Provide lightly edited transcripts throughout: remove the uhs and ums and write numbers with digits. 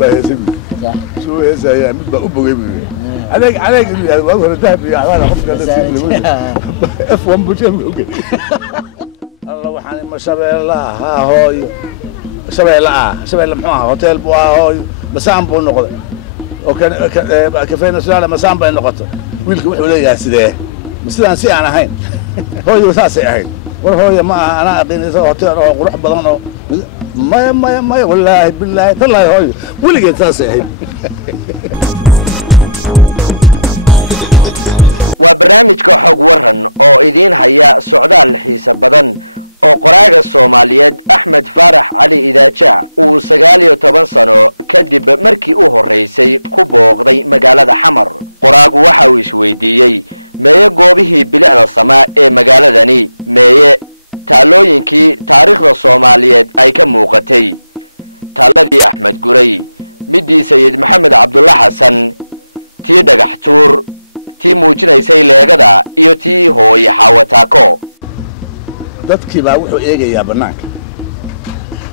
بهزم شو هذا مد أبوه عليك اللي وجه الذهب يا هذا خفك F1 بجيب الله وحنا ما شبه الله ها هاي شبه الله محوها هوتيل بوا هاي مسام بو نقطة وكان كفينا سؤال مسام بين نقطة ويلك وحول يا سيده مسلان سي أنا هين هاي وساسي هين وهاي ما أنا أقين إذا هوتيل وروح بدنا ما والله بالله تلا هاي ولقي ساسي هين وبرنامجك حق ورن oo idin haya socdaal xiisa badan oo qoraaga Soomaaliyeed Axmed Faarax Cali Idaaja uu 19 sano kadib markii uu horeysay ku booqday magaalada Xamar qoraagu waxa uu isweydiiyay meeyo goobihii bilicda sama ee magaaladani meeye taalooyinkii taariikhda Soomaaliyeed ay ka muuqatay taaladii Axmed Guray midii Sayid Maxamed Cabdulla Xasan tii dhagax tuur tii muujinaysay leegada iyo tii hooyo xawataako dadkiiba wuxuu eegayaa banaanka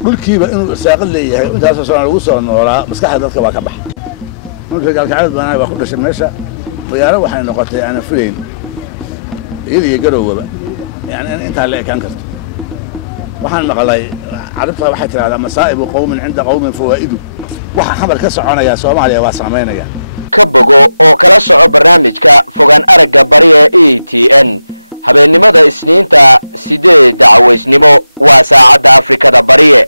dhulkiiba inuu saaqad leeyahay intaas soo lagu soo noolaa maskaxda dadka waa ka bax marka galkacad banaan waa ku dhashay meesha diyaaro waxay noqotay ana filayn iyadii garowba yani inta la ekaan karto waxaan maqlay carabta waxay tiraahdaa masaa'ibu qawmin inda qawmin fawaidu waxa xamar ka soconaya Soomaaliya waa saameynaya kabogo oo kala soco barnaamijka fogaan aragga bariye ETN habeenimada isniinta 8 dacweysnimo waa saacada Afrikada bariye